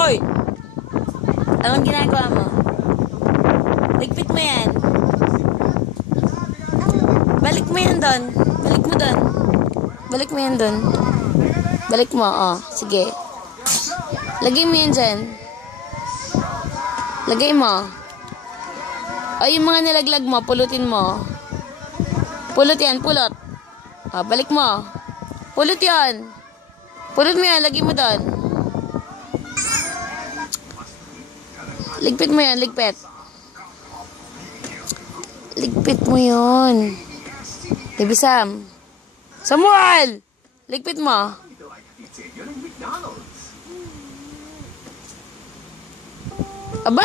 Hoy! Anong ginagawa mo? Ligpit mo yan. Balik mo yan doon. Balik mo doon. Balik mo yan doon. Balik mo, oh. Sige. Lagay mo yan dyan. Lagay mo. O, yung mga nilaglag mo, pulutin mo. Pulot yan, pulot. O, balik mo. Pulot yan. Pulot mo yan, lagay mo doon. Ligpit mo yan, ligpit. Ligpit mo yun. Baby Sam. Samuel! Ligpit mo. Aba!